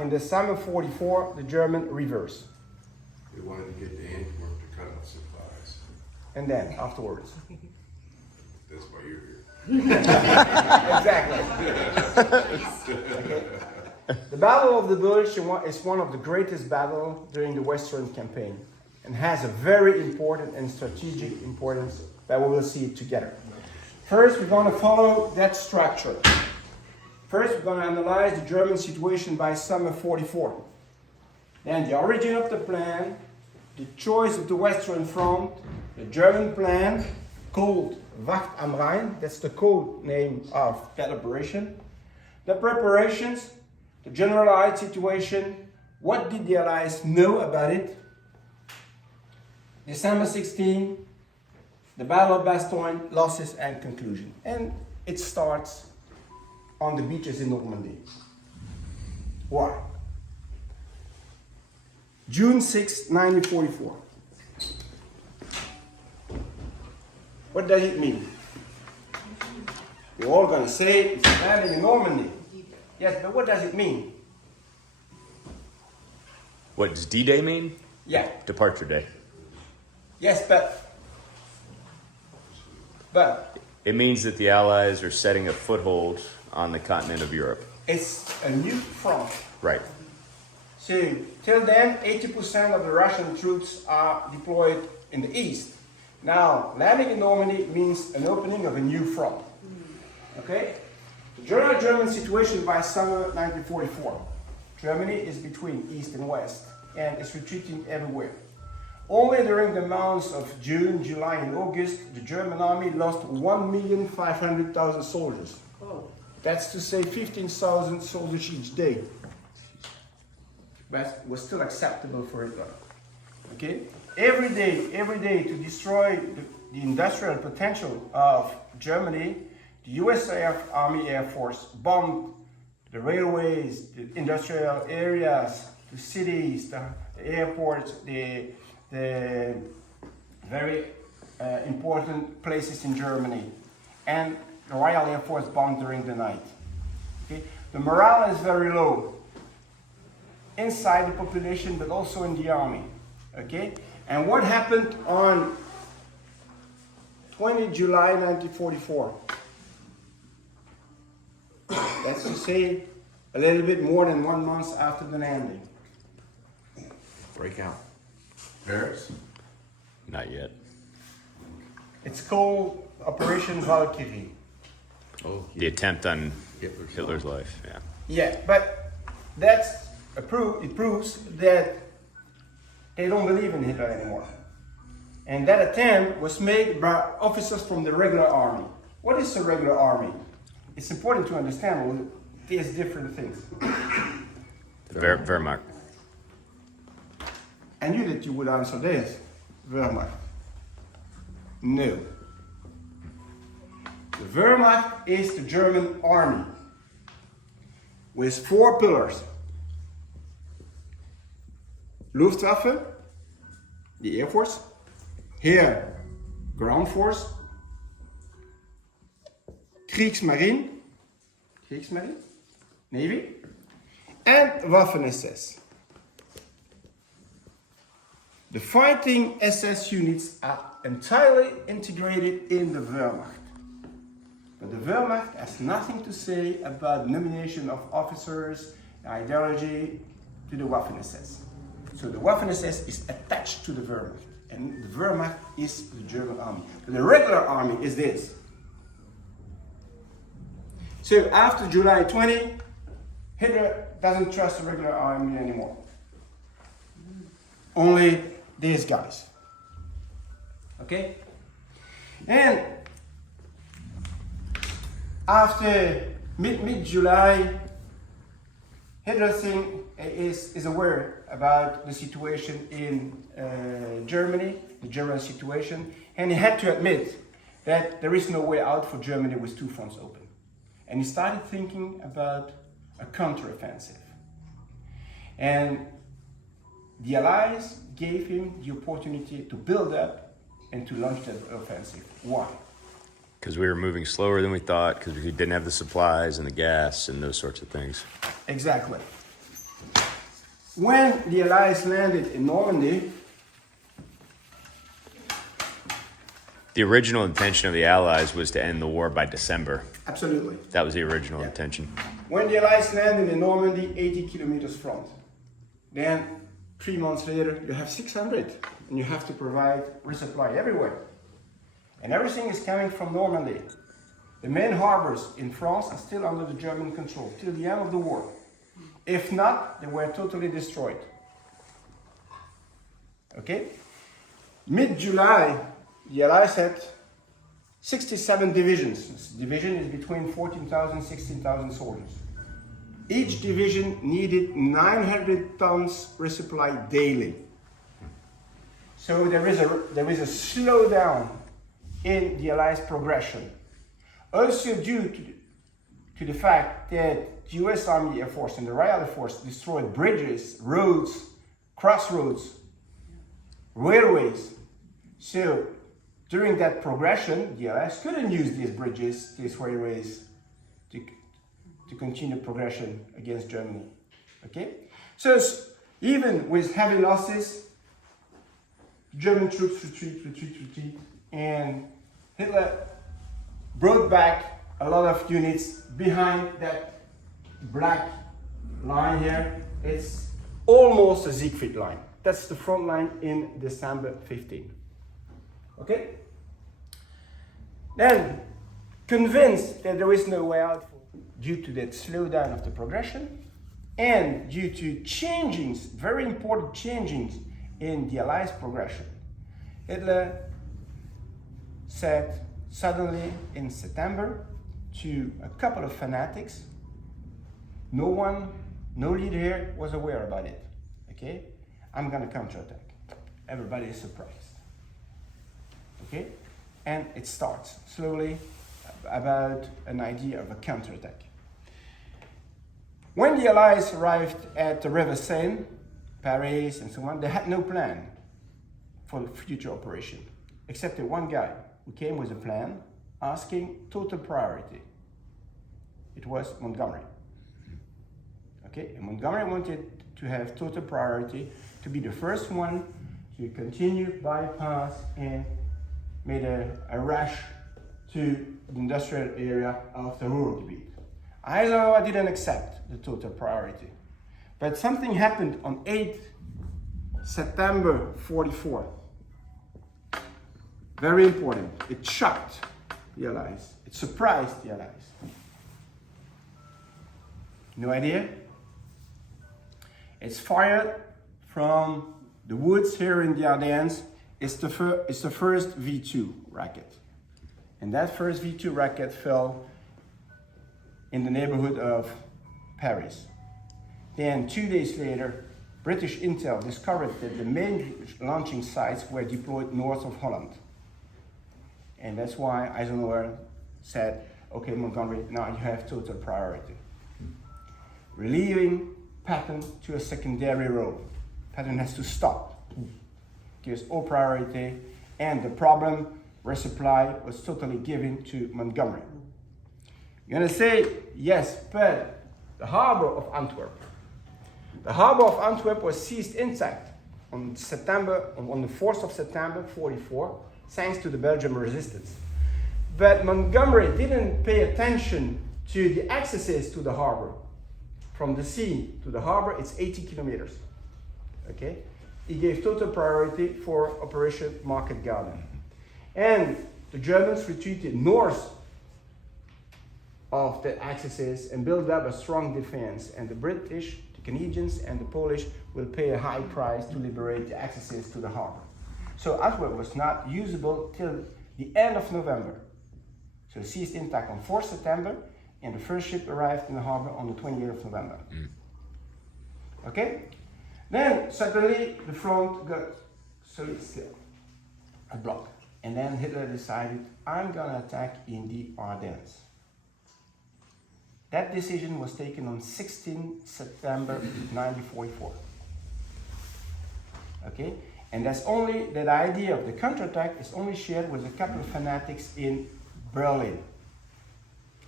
in the summer 44, the German reverse. They wanted to get the Antwerp to cut out supplies. And then afterwards. That's why you're here. Exactly. Okay. The Battle of the Bulge is one of the greatest battles during the Western campaign and has a very important and strategic importance that we will see together. First, we're going to follow that structure. First, we're going to analyze the German situation by summer 44. Then the origin of the plan, the choice of the Western Front, the German plan called Wacht am Rhein, that's the code name of that operation, the preparations, the generalized situation, what did the Allies know about it, December 16, the Battle of Bastogne, losses and conclusion. And it starts on the beaches in Normandy. Why? June 6, 1944. What does it mean? You're all going to say it's landing in Normandy. Yes, but what does it mean? What does D-Day mean? Yeah. Departure day. Yes, but It means that the Allies are setting a foothold on the continent of Europe. it's a new front. Right. So, till then, 80% of the Russian troops are deployed in the east. Now, landing in Normandy means an opening of a new front. Okay? The general German situation by summer 1944. Germany is between east and west and is retreating everywhere. Only during the months of June, July, and August, the German army lost 1,500,000 soldiers. That's to say 15,000 soldiers each day. But it was still acceptable for Hitler. Okay? Every day to destroy the industrial potential of Germany, the US Army Air Force bombed the railways, the industrial areas, the cities, the airports, the very important places in Germany. And the Royal Air Force bombed during the night. Okay? The morale is very low inside the population, but also in the army. Okay? And what happened on 20 July 1944? That's to say, a little bit more than 1 month after the landing. Breakout. Paris. Not yet. It's called Operation Valkyrie. Oh, The attempt on Hitler's Hitler's life. Yeah. Yeah, but that's it proves that they don't believe in Hitler anymore. And that attempt was made by officers from the regular army. What is the regular army? It's important to understand these different things. The Wehrmacht. I knew that you would answer this. Wehrmacht. No. The Wehrmacht is the German army with 4 pillars. Luftwaffe, the Air Force, here, Ground Force, Kriegsmarine, Navy, and Waffen-SS. The fighting SS units are entirely integrated in the Wehrmacht. But the Wehrmacht has nothing to say about nomination of officers, ideology to the Waffen-SS. So the Waffen-SS is attached to the Wehrmacht, and the Wehrmacht is the German army. So the regular army is this. So after July 20, Hitler doesn't trust the regular army anymore. Only these guys. Okay? And after mid-July, Hitler is aware about the situation in Germany, the German situation, and he had to admit that there is no way out for Germany with 2 fronts open. And he started thinking about a counteroffensive. And the Allies gave him the opportunity to build up and to launch that offensive. Why? Because we were moving slower than we thought, because we didn't have the supplies and the gas and those sorts of things. Exactly. When the Allies landed in Normandy, The original intention of the Allies was to end the war by December. absolutely. That was the original intention. When the Allies landed in Normandy, 80 kilometers front. Then 3 months later, you have 600, and you have to provide resupply everywhere. And everything is coming from Normandy. The main harbors in France are still under the German control till the end of the war. If not, they were totally destroyed. Okay? Mid-July, the Allies had 67 divisions. This division is between 14,000 and 16,000 soldiers. Each division needed 900 tons resupply daily. So there is a slowdown in the Allies' progression. Also due to the fact that the US Army Air Force and the Royal Air Force destroyed bridges, roads, crossroads, railways. So during that progression, the Allies couldn't use these bridges, these railways to continue progression against Germany. Okay? So even with heavy losses, German troops retreat, and Hitler brought back a lot of units behind that black line here. It's almost a Siegfried line. That's the front line in December 15. Okay? Then, convinced that there is no way out due to that slowdown of the progression and due to changings, very important changings in the Allies' progression, Hitler said suddenly in September to a couple of fanatics, no leader here was aware about it. Okay? I'm gonna counterattack. Everybody is surprised. Okay? And it starts slowly about an idea of a counterattack. When the Allies arrived at the River Seine, Paris and so on, they had no plan for the future operation, except that one guy who came with a plan asking total priority. It was Montgomery. Okay, and Montgomery wanted to have total priority, to be the first one to continue, bypass, and made a rush to the industrial area of the Ruhrgebiet. Eisenhower didn't accept the total priority. But something happened on 8 September 44. Very important. It shocked the Allies. It surprised the Allies. No idea? It's fired from the woods here in the Ardennes. It's the first V2 rocket. And that first V2 rocket fell in the neighborhood of Paris. Then 2 days later, British intel discovered that the main launching sites were deployed north of Holland. And that's why Eisenhower said, okay, Montgomery, now you have total priority. Relieving Patton to a secondary role. Patton has to stop. Gives all priority, and the problem, resupply, was totally given to Montgomery. You're gonna say, yes, but the harbor of Antwerp. The harbor of Antwerp was seized intact on the 4th of September 44, thanks to the Belgian resistance. But Montgomery didn't pay attention to the accesses to the harbor. From the sea to the harbor, it's 80 kilometers. Okay? He gave total priority for Operation Market Garden. And the Germans retreated north of the accesses and built up a strong defense. And the British, the Canadians, and the Polish will pay a high price to liberate the accesses to the harbor. So Antwerp was not usable till the end of November. So seized intact on 4th September, and the first ship arrived in the harbor on the 28th of November. Okay? Then suddenly the front got solid still, a block. And then Hitler decided, I'm gonna attack in the Ardennes. That decision was taken on 16 September 1944. Okay? And that idea of the counterattack is only shared with a couple of fanatics in Berlin.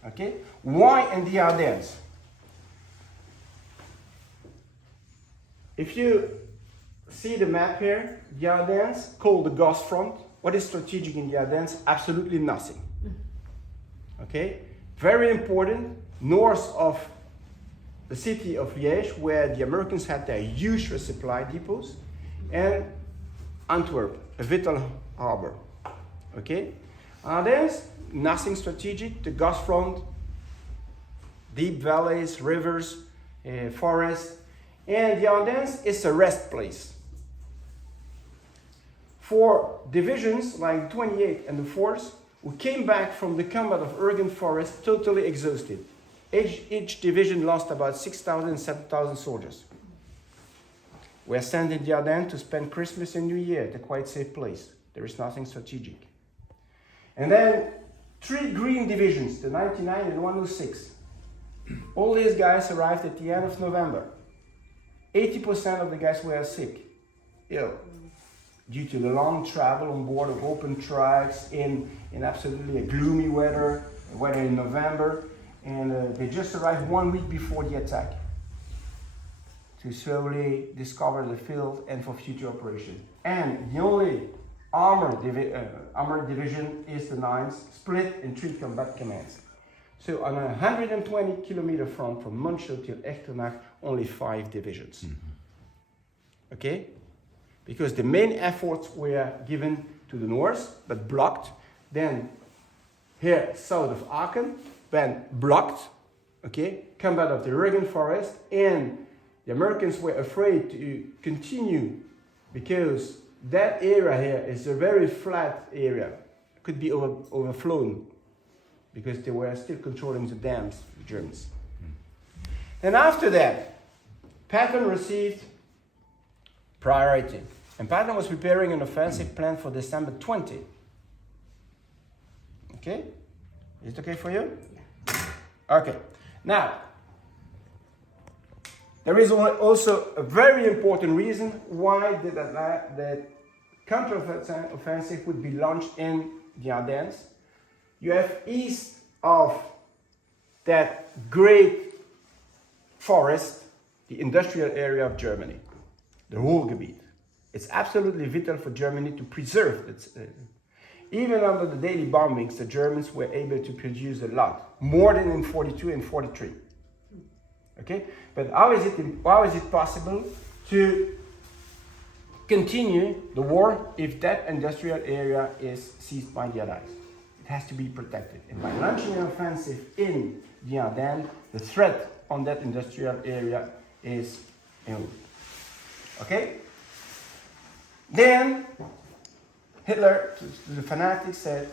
Okay? Why in the Ardennes? if you see the map here, the Ardennes, called the Gauss front. What is strategic in the Ardennes? Absolutely nothing. Okay? Very important, north of the city of Liège, where the Americans had their huge resupply depots, and Antwerp, a vital harbor. Okay? Ardennes, nothing strategic. The Gauss front, deep valleys, rivers, forests, and the Ardennes is a rest place. For divisions like 28 and the 4th, who came back from the combat of Urgan Forest totally exhausted. Each division lost about 6,000, 7,000 soldiers. We are sent in the Ardennes to spend Christmas and New Year at a quite safe place. There is nothing strategic. And then 3 green divisions, the 99 and the 106. All these guys arrived at the end of November. 80% of the guys were sick, ill, due to the long travel on board of open tracks in absolutely a gloomy weather in November, and they just arrived 1 week before the attack to slowly discover the field and for future operation. And the only armored division is the 9th, split in 3 combat commands. So on a 120 kilometer front from Monschau till Echternach, only 5 divisions. Okay? Because the main efforts were given to the north, but blocked. Then here, south of Aachen, then blocked. Okay? Combat of the Rügen forest, and the Americans were afraid to continue because that area here is a very flat area. It could be overflown because they were still controlling the dams, the Germans. And after that, Patton received priority. And Patton was preparing an offensive plan for December 20. Okay? Is it okay for you? Yeah. Okay. Now, there is also a very important reason why the counter-offensive would be launched in the Ardennes. You have east of that great forest, the industrial area of Germany, the Ruhrgebiet. It's absolutely vital for Germany to preserve its. Even under the daily bombings, the Germans were able to produce a lot, more than in 42 and 43. Okay, but how is it possible to continue the war if that industrial area is seized by the Allies? It has to be protected, and by launching an offensive in the Ardennes, the threat on that industrial area is removed. Okay. Then Hitler, to the fanatics, said,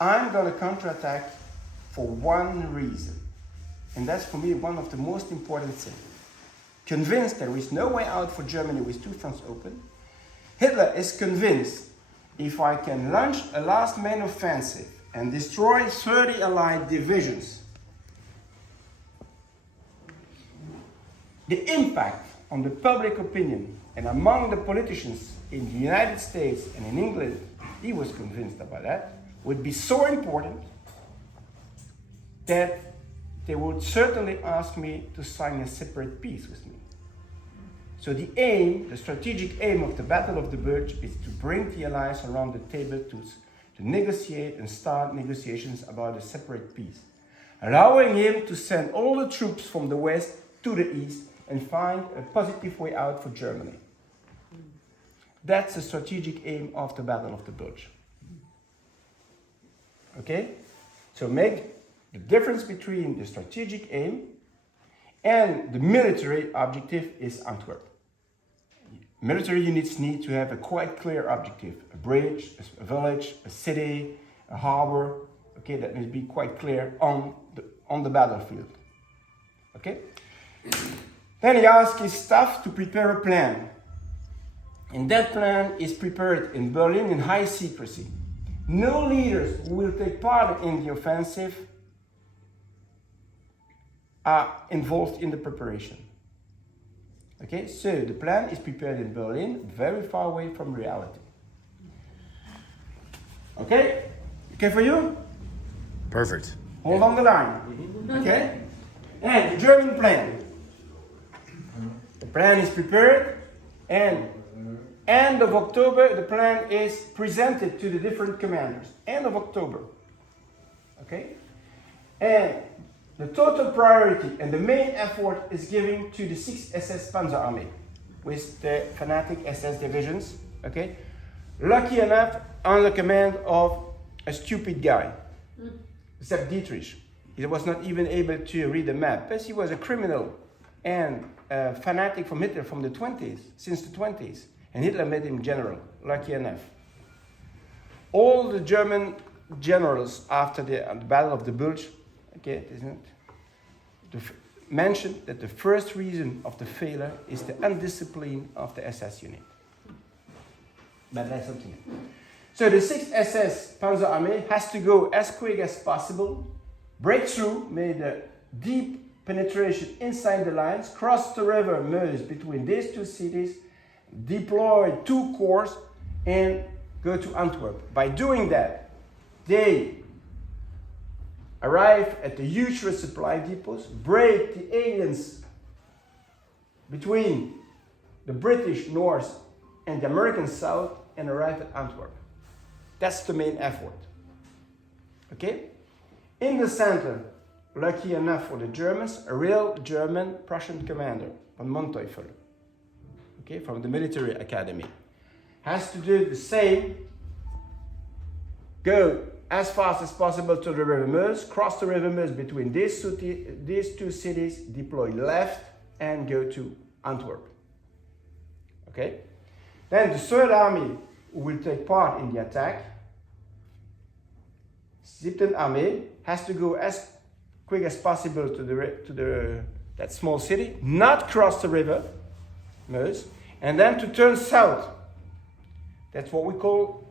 I'm going to counterattack for one reason. And that's for me one of the most important things. Convinced there is no way out for Germany with 2 fronts open, Hitler is convinced if I can launch a last main offensive and destroy 30 Allied divisions, the impact on the public opinion and among the politicians in the United States and in England, he was convinced about that, would be so important that they would certainly ask me to sign a separate peace with me. So the aim, the strategic aim of the Battle of the Bulge is to bring the Allies around the table to negotiate and start negotiations about a separate peace, allowing him to send all the troops from the west to the east and find a positive way out for Germany. That's the strategic aim of the Battle of the Bulge. Okay? So make the difference between the strategic aim and the military objective is Antwerp. Military units need to have a quite clear objective. A bridge, a village, a city, a harbor. Okay, that must be quite clear on the battlefield. Okay? Then he asked his staff to prepare a plan. And that plan is prepared in Berlin in high secrecy. No leaders who will take part in the offensive are involved in the preparation. Okay, so the plan is prepared in Berlin, very far away from reality. Okay? Okay for you? Perfect. Hold on the line. Okay? And the German plan. plan is prepared, and end of October, the plan is presented to the different commanders. End of October. Okay? And the total priority and the main effort is given to the 6th SS Panzer Army with the fanatic SS divisions. Okay? Lucky enough, under command of a stupid guy, Sepp Dietrich. He was not even able to read the map, but he was a criminal and a fanatic from Hitler from the 20s, since the 20s. And Hitler made him general, lucky enough. All the German generals after the Battle of the Bulge, okay, isn't it? Mentioned that the first reason of the failure is the undiscipline of the SS unit. But that's something. So the 6th SS Panzer Army has to go as quick as possible, break through, made a deep penetration inside the lines, cross the river Meuse between these two cities, deploy 2 corps, and go to Antwerp. By doing that, they arrive at the huge resupply depots, break the aliens between the British North and the American South, and arrive at Antwerp. That's the main effort. Okay? In the center, lucky enough for the Germans, a real German Prussian commander, von Manteuffel, okay, from the military academy, has to do the same, go as fast as possible to the River Meuse, cross the River Meuse between these two cities, deploy left, and go to Antwerp. Okay? Then the 3rd Army will take part in the attack. 7th Army has to go as quick as possible to that small city, not cross the river Meuse, and then to turn south. That's what we call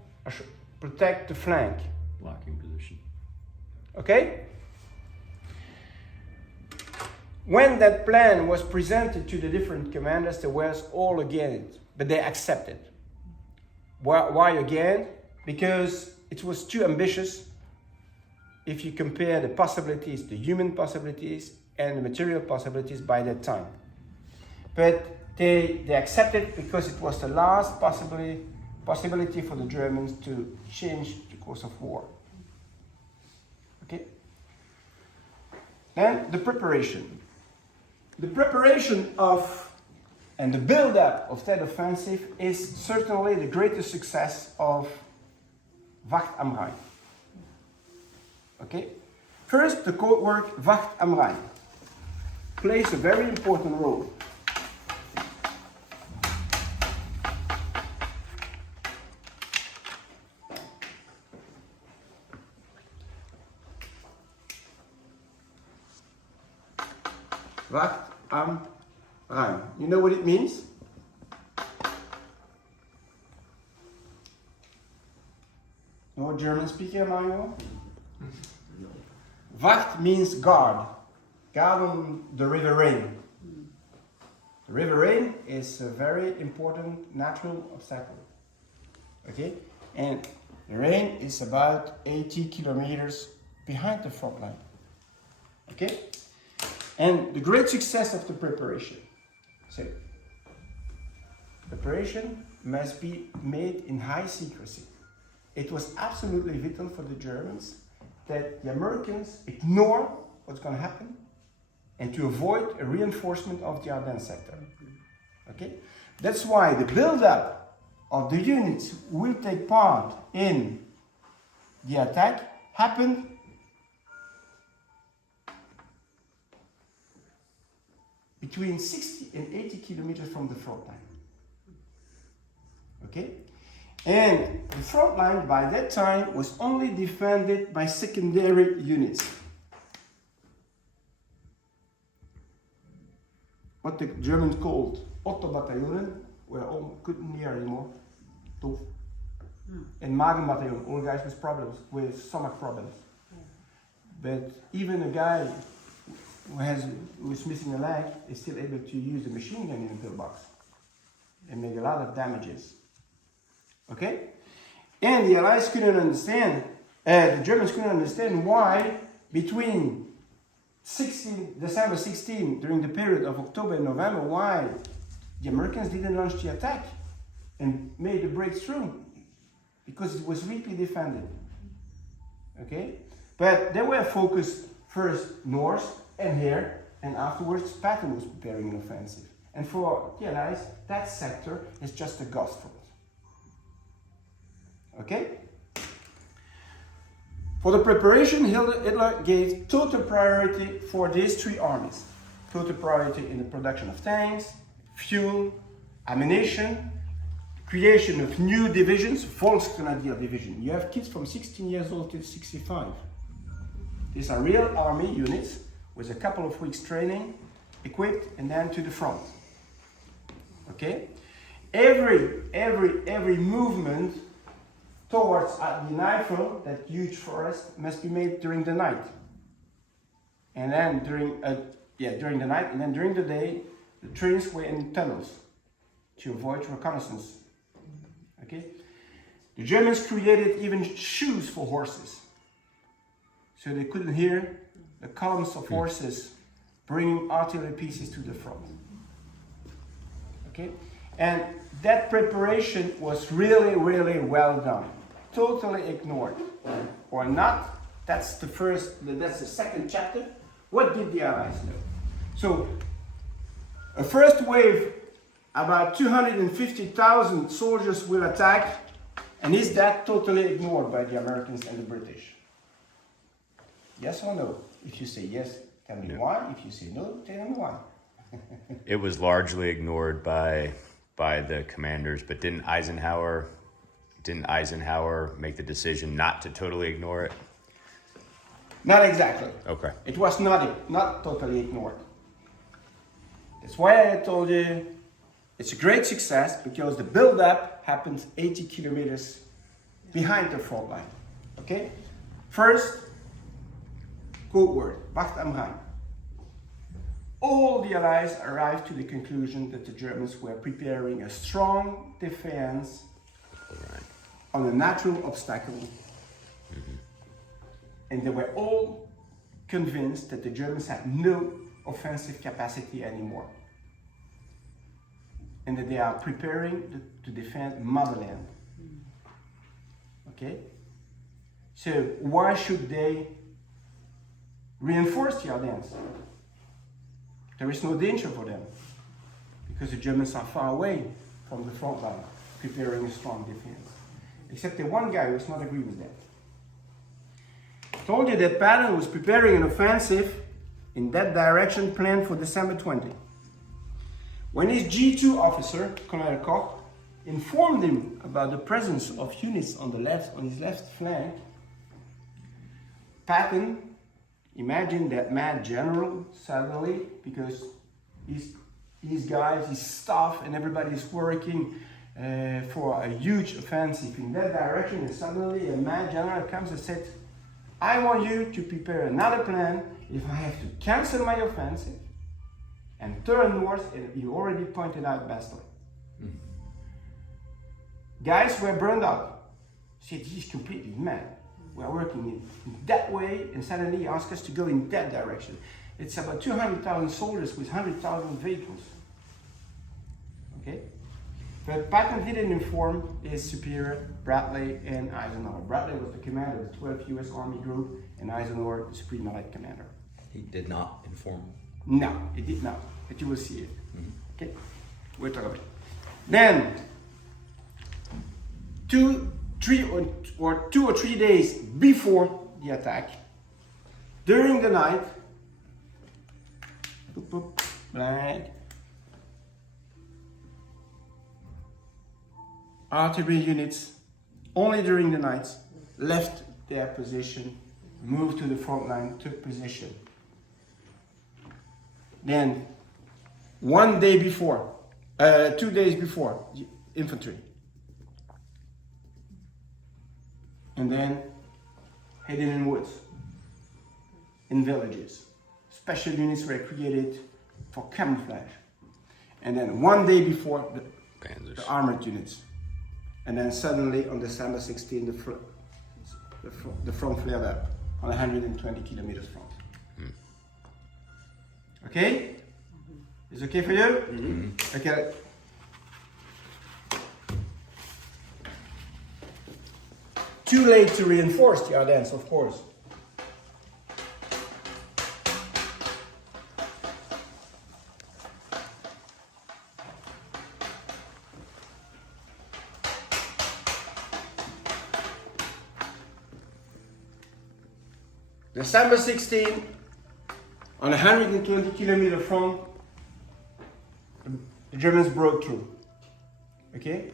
protect the flank. Blocking position. Okay? When that plan was presented to the different commanders, they were all against it, but they accepted. Why again? Because it was too ambitious if you compare the possibilities, the human possibilities and the material possibilities by that time. But they accepted because it was the last possibility for the Germans to change the course of war. Okay? Then the preparation. The preparation of and the build-up of that offensive is certainly the greatest success of Wacht am Rhein. Okay? First, the code word Wacht am Rhein plays a very important role. Wacht am Rhein. You know what it means? No German speaker among you? Wacht means guard. Guard on the River Rhine. The River Rhine is a very important natural obstacle. Okay? And the Rhine is about 80 kilometers behind the front line. Okay? And the great success of the preparation. So, preparation must be made in high secrecy. It was absolutely vital for the Germans that the Americans ignore what's going to happen and to avoid a reinforcement of the Ardennes sector. Okay? That's why the build-up of the units who will take part in the attack happened between 60 and 80 kilometers from the front line. Okay? And the front line by that time was only defended by secondary units. What the Germans called Otto Bataillon, were all couldn't hear anymore. And Magen Battalion, all guys with problems, with stomach problems. But even a guy who is missing a leg is still able to use a machine gun in a pillbox and make a lot of damages. Okay? And the Allies couldn't understand, the Germans couldn't understand why between December 16, during the period of October and November, why the Americans didn't launch the attack and made the breakthrough because it was weakly defended. Okay? But they were focused first north and here, and afterwards Patton was preparing an offensive. And for the Allies, that sector is just a ghost front. Okay? For the preparation, Hitler gave total priority for these three armies. Total priority in the production of tanks, fuel, ammunition, creation of new divisions, Volksgrenadier Division. You have kids from 16 years old to 65. These are real army units with a couple of weeks training, equipped, and then to the front. Okay? Every movement towards the Eifel, that huge forest, must be made during the night. And then during the night, and then during the day, the trains were in tunnels to avoid reconnaissance. Okay? The Germans created even shoes for horses, so they couldn't hear the columns of horses bringing artillery pieces to the front. Okay? And that preparation was really, really well done. Totally ignored. Or not, that's the second chapter. What did the Allies do? So, a first wave, about 250,000 soldiers will attack, and is that totally ignored by the Americans and the British? Yes or no? If you say yes, tell me why. If you say no, tell me why. It was largely ignored by the commanders, but didn't Eisenhower make the decision not to totally ignore it? Not exactly. Okay. It was not totally ignored. That's why I told you it's a great success, because the build-up happens 80 kilometers behind the front line. Okay? First, code word, Wacht am Rhein. All the Allies arrived to the conclusion that the Germans were preparing a strong defense on a natural obstacle. Mm-hmm. And they were all convinced that the Germans had no offensive capacity anymore. And that they are preparing to defend motherland. Okay? So why should they reinforce the Ardennes? There is no danger for them, because the Germans are far away from the front line, preparing a strong defense. Except the one guy who does not agree with that. I told you that Patton was preparing an offensive in that direction planned for December 20. When his G2 officer, Colonel Koch, informed him about the presence of units on his left flank, Patton, imagine that mad general suddenly, because his guys, his staff, and everybody is working for a huge offensive in that direction, and suddenly a mad general comes and said, I want you to prepare another plan if I have to cancel my offensive and turn north, and you already pointed out Bastogne. Mm-hmm. Guys were burned out. Said, he's completely mad. We're working in that way, and suddenly he asked us to go in that direction. It's about 200,000 soldiers with 100,000 vehicles. Okay? But Patton didn't inform his superior, Bradley and Eisenhower. Bradley was the commander of the 12th U.S. Army Group, and Eisenhower, the Supreme Allied Commander. He did not inform. No, he did not. But you will see it. Mm-hmm. Okay? We'll talk about it. Then, 2 or 3 days before the attack, during the night, artillery units, only during the nights, left their position, moved to the front line, took position. Then, 2 days before, the infantry. And then, hidden in woods, in villages. Special units were created for camouflage. And then 1 day before, the armored units. And then suddenly, on December 16, the front flared up on 120 kilometers front. Okay? Is it okay for you? Mm-hmm. Okay. Too late to reinforce the Ardennes, of course. December 16, on a 120 kilometer front, the Germans broke through. Okay?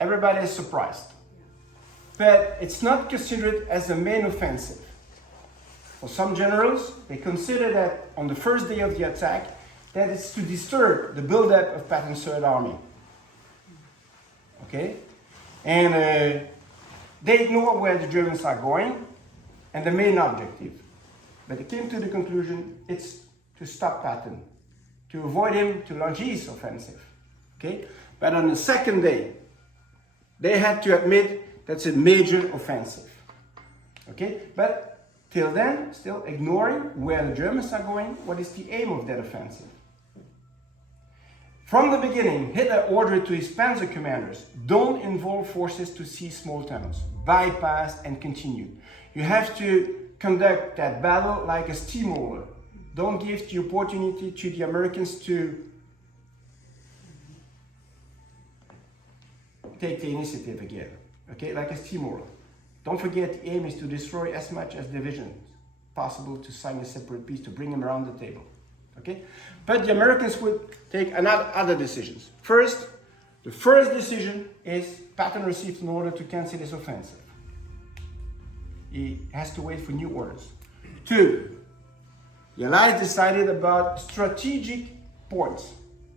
Everybody is surprised. But it's not considered as a main offensive. For some generals, they consider that on the first day of the attack, that it's to disturb the buildup of Patton's Third Army. Okay? And they know where the Germans are going and the main objective. But they came to the conclusion it's to stop Patton, to avoid him to launch his offensive. Okay? But on the second day, they had to admit that's a major offensive. Okay? But till then, still ignoring where the Germans are going, what is the aim of that offensive? From the beginning, Hitler ordered to his panzer commanders, don't involve forces to seize small towns, bypass and continue. You have to conduct that battle like a steamroller. Don't give the opportunity to the Americans to take the initiative again. Okay, like a steamroller. Don't forget the aim is to destroy as much as divisions possible to sign a separate peace, to bring them around the table. Okay? But the Americans would take other decisions. First, the first decision is Patton received an order to cancel his offensive. He has to wait for new orders. Two, the Allies decided about strategic points.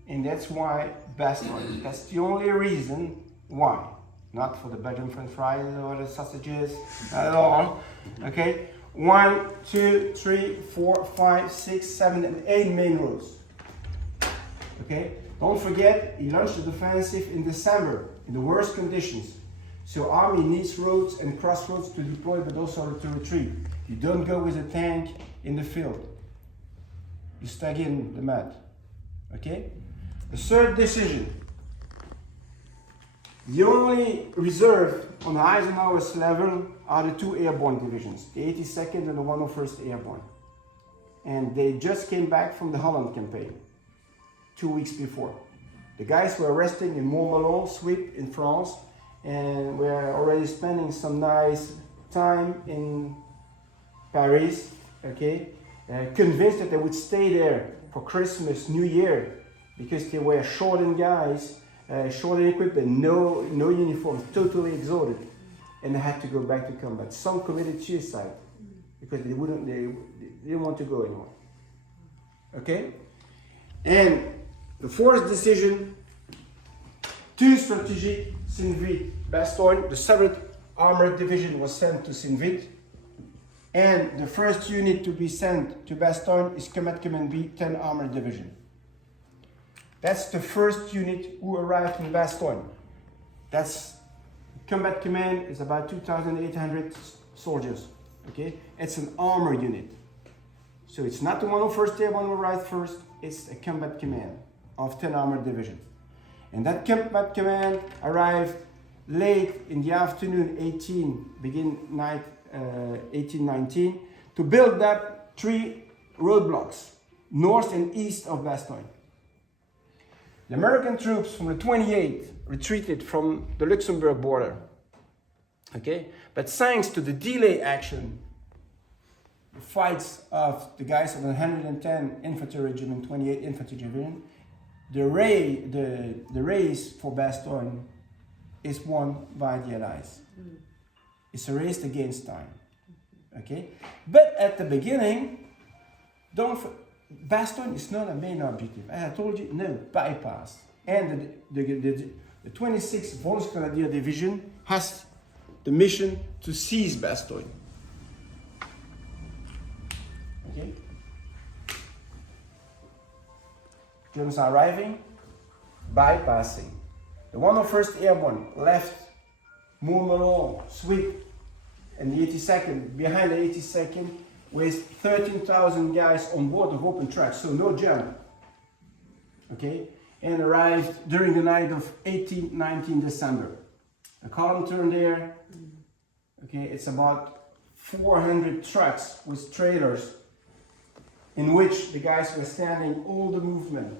And that's why Bastogne. That's the only reason why. Not for the Belgian French fries or the sausages at all. Okay? 1, 2, 3, 4, 5, 6, 7, and 8 main roads. Okay? Don't forget, he launched the offensive in December in the worst conditions. So army needs roads and crossroads to deploy, but also to retreat. You don't go with a tank in the field. You stuck in the mud. Okay? The third decision. The only reserve on Eisenhower's level are the 2 airborne divisions, the 82nd and the 101st Airborne. And they just came back from the Holland campaign 2 weeks before. The guys were resting in Montmelon, Swift in France, and were already spending some nice time in Paris, okay? Convinced that they would stay there for Christmas, New Year, because they were short in guys, short in equipment, no uniforms, totally exhausted, and they had to go back to combat. Some committed suicide because they didn't want to go anymore. Okay? And the fourth decision, 2 strategic Saint-Vit, Bastogne, the 7th Armored Division was sent to Saint-Vit, and the first unit to be sent to Bastogne is Combat Command B, 10 Armored Division. That's the first unit who arrived in Bastogne. That's Combat Command is about 2,800 soldiers. Okay, it's an armor unit. So it's not the 101st Airborne who arrived first, it's a Combat Command of 10 Armored Division. And that Combat Command arrived late in the afternoon, 1819, to build up 3 roadblocks, north and east of Bastogne. The American troops from the 28th retreated from the Luxembourg border. Okay? But thanks to the delay action, the fights of the guys of the 110 Infantry Regiment, 28 Infantry Division, the race for Bastogne is won by the Allies. It's a race against time. Okay? But at the beginning, Bastogne is not a main objective. As I told you, no, bypass. And the 26th Volksgrenadier Division has the mission to seize Bastogne. Okay? Germans are arriving, bypassing. The 101st Airborne left Montmelon, Swift, and the 82nd, behind the 82nd, with 13,000 guys on board of open tracks, so no jump. Okay? And arrived during the night of 18-19 December. A column turned there, Okay, it's about 400 trucks with trailers in which the guys were standing all the movement.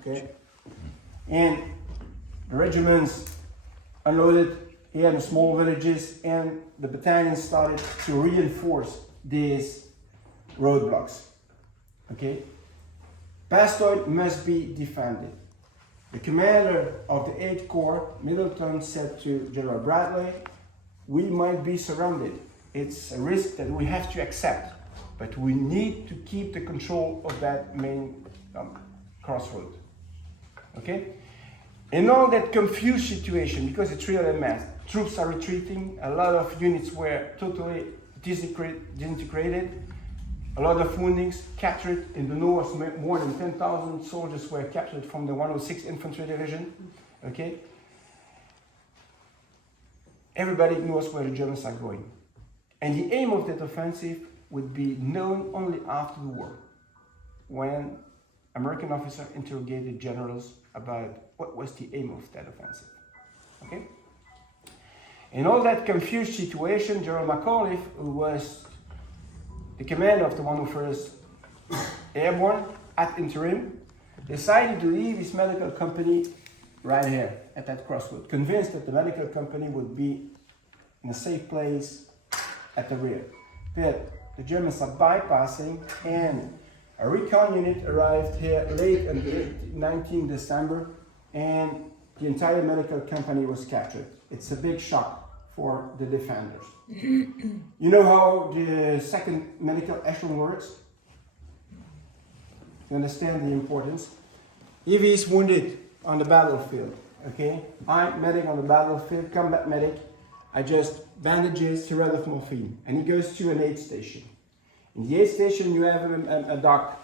Okay, and the regiments unloaded here in the small villages, and the battalion started to reinforce these roadblocks. Okay, Bastogne must be defended. The commander of the 8th Corps, Middleton, said to General Bradley, "We might be surrounded. It's a risk that we have to accept, but we need to keep the control of that main crossroad." Okay? In all that confused situation, because it's really a mess, troops are retreating, a lot of units were totally disintegrated, a lot of woundings captured in the north. More than 10,000 soldiers were captured from the 106th Infantry Division. Okay? Everybody knows where the Germans are going. And the aim of that offensive would be known only after the war, when American officers interrogated generals about what was the aim of that offensive. Okay? In all that confused situation, General McAuliffe, who was the commander of the 101st Airborne at interim, decided to leave his medical company right here at that crossroad, convinced that the medical company would be in a safe place at the rear. But the Germans are bypassing, and a recon unit arrived here late on the 19th December, and the entire medical company was captured. It's a big shock for the defenders. You know how the 2nd Medical Echelon works? You understand the importance? If he's wounded on the battlefield, okay? I'm medic on the battlefield, combat medic. I just bandages, syringe of morphine, and he goes to an aid station. In the aid station, you have a doc,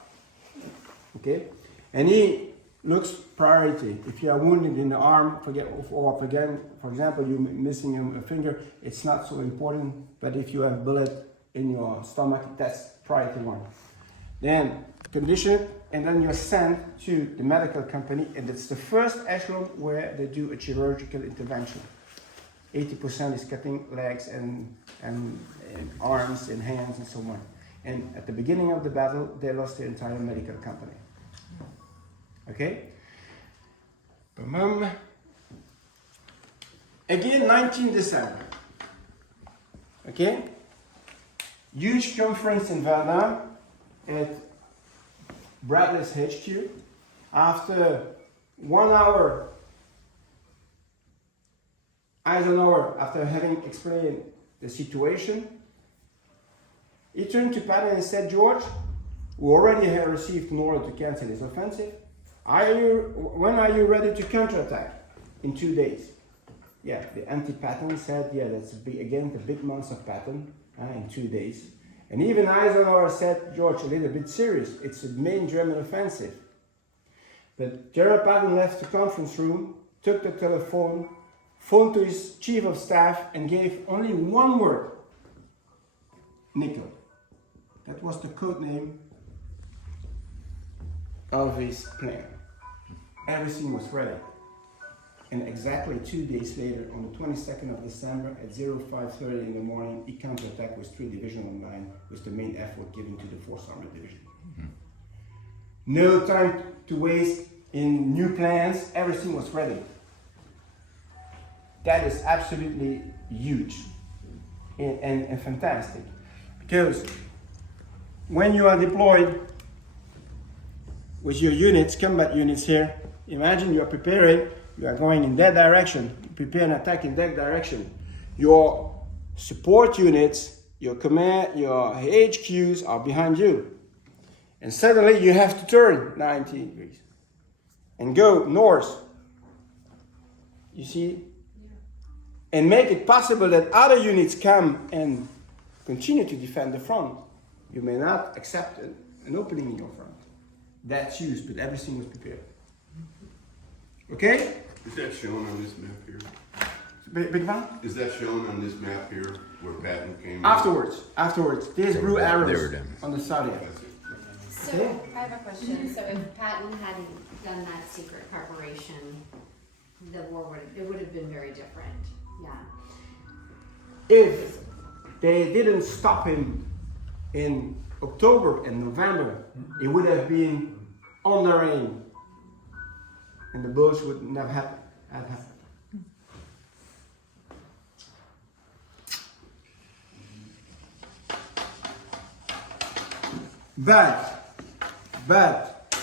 okay? And he looks priority. If you are wounded in the arm, for example, you're missing a finger, it's not so important. But if you have bullet in your stomach, that's priority 1. Then condition it, and then you're sent to the medical company, and it's the first echelon where they do a chirurgical intervention. 80% is cutting legs and arms and hands and so on. And at the beginning of the battle, they lost the entire medical company. Okay? Again, 19 December. Okay? Huge conference in Verdun at Bradley's HQ. After 1 hour, Eisenhower, after having explained the situation, he turned to Patton and said, "George, we already have received an order to cancel this offensive. When are you ready to counterattack?" "In 2 days." Yeah, the anti-Patton said, yeah, that's again the big months of Patton, in 2 days. And even Eisenhower said, "George, a little bit serious. It's the main German offensive." But General Patton left the conference room, took the telephone, phoned to his chief of staff, and gave only one word: nickel. That was the code name of his plan. Everything was ready. And exactly 2 days later, on the 22nd of December at 05:30 in the morning, he counterattacked with 3 divisional line, with the main effort given to the 4th Armored Division. No time to waste in new plans, everything was ready. That is absolutely huge and fantastic. Because when you are deployed with your units, combat units here, imagine you are preparing, you are going in that direction, prepare an attack in that direction. Your support units, your command, your HQs are behind you. And suddenly you have to turn 90 degrees and go north. You see? And make it possible that other units come and continue to defend the front. You may not accept an opening in your front. That's used, but everything was prepared. Okay? Is that shown on this map here? Big one? Is that shown on this map here where Patton came? Afterwards. There's blue arrows done. on the side here. That's it. So I have a question. So if Patton hadn't done that secret preparation, the war would have been very different. Yeah. If they didn't stop him in October and November, it would have been on the rain, and the Bulge would never have happened. But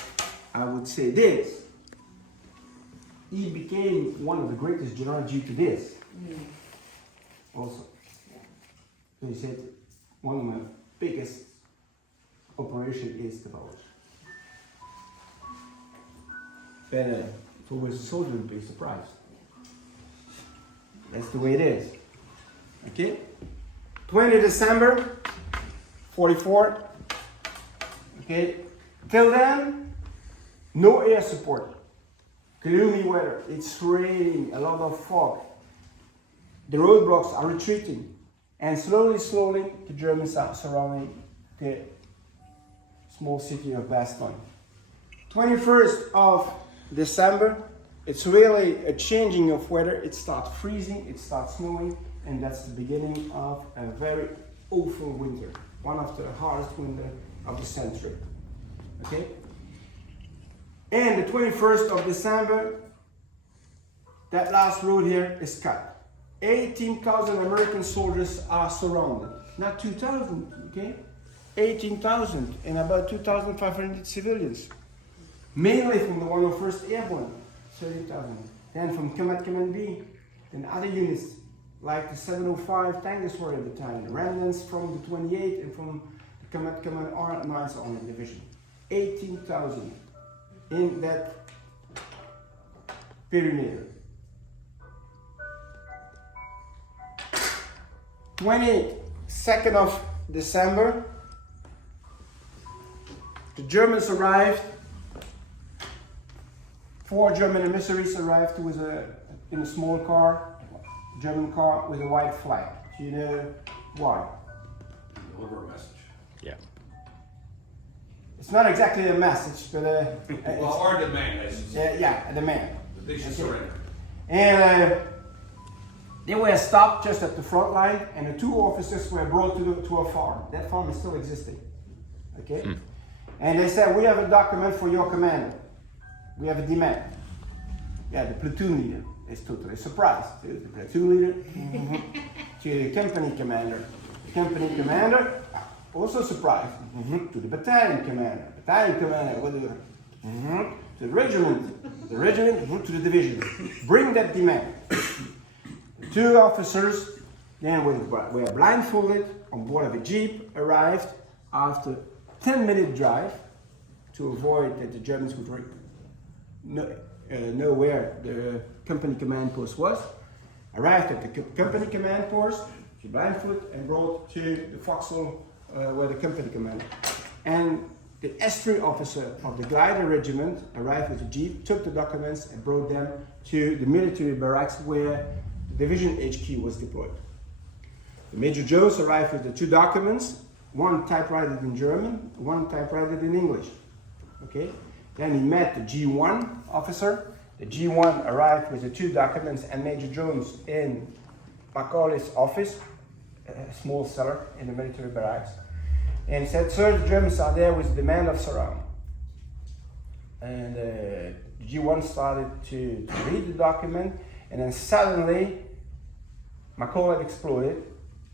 I would say this: he became one of the greatest generals due to this. Also, so he said one of my biggest operation is the Bulge. And if it was a soldier, would be surprised. That's the way it is. Okay? 20 December 44. Okay? Till then, no air support. Gloomy weather. It's raining, a lot of fog. The roadblocks are retreating. And slowly, the Germans are surrounding the small city of Bastogne. 21st of December, it's really a changing of weather. It starts freezing, it starts snowing, and that's the beginning of a very awful winter. One of the hardest winter of the century. Okay? And the 21st of December, that last road here is cut. 18,000 American soldiers are surrounded. Not 2,000, okay? 18,000 and about 2,500 civilians. Mainly from the 101st Airborne, 30,000. Then from Command B, and other units like the 705 Tank Destroyer Battalion, remnants from the 28 and from the Command R9th Army Division. 18,000 in that perimeter. 22nd of December, the Germans arrived. 4 German emissaries arrived in a small car, German car with a white flag. Do you know why? Deliver a message. Yeah. It's not exactly a message, but Well, our demand, I should say. yeah, a demand. That they should surrender. And they were stopped just at the front line, and the 2 officers were brought to a farm. That farm is still existing. Okay? And they said, we have a document for your commander. We have a demand. Yeah, the platoon leader is totally surprised. To the platoon leader, to the company commander. The company commander, also surprised. To the battalion commander. Battalion commander, what do you to the regiment. The regiment, to the division. Bring that demand. The 2 officers, then were blindfolded on board of a jeep, arrived after 10-minute drive to avoid that the Germans would know where the company command post was. Arrived at the company command post, she blindfolded and brought to the foxhole where the company command. And the S3 officer of the glider regiment arrived with a jeep, took the documents and brought them to the military barracks where the division HQ was deployed. The Major Jones arrived with the 2 documents, one typewritten in German, one typewritten in English. Okay? Then he met the G1 officer. The G1 arrived with the 2 documents and Major Jones in Macaulay's office, a small cellar in the military barracks. And he said, sir, the Germans are there with the demand of surround. And the G1 started to read the document, and then suddenly Macaulay exploded.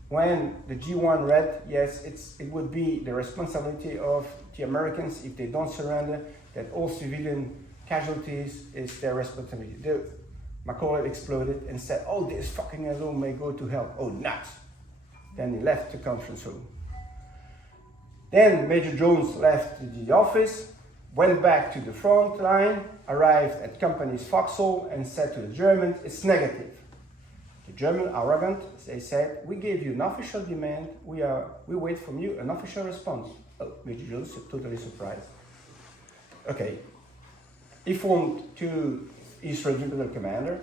When the G1 read, yes, it would be the responsibility of the Americans if they don't surrender, that all civilian casualties is their responsibility. Macaulay exploded and said, oh, this fucking asshole may go to hell. Oh, nuts. Then he left the conference room. Then Major Jones left the office, went back to the front line, arrived at company's foxhole and said to the Germans, it's negative. The German arrogant, they said, we gave you an official demand, we wait from you an official response. Oh, Major Jones totally surprised. Okay, he formed 2 East Regimental Commander.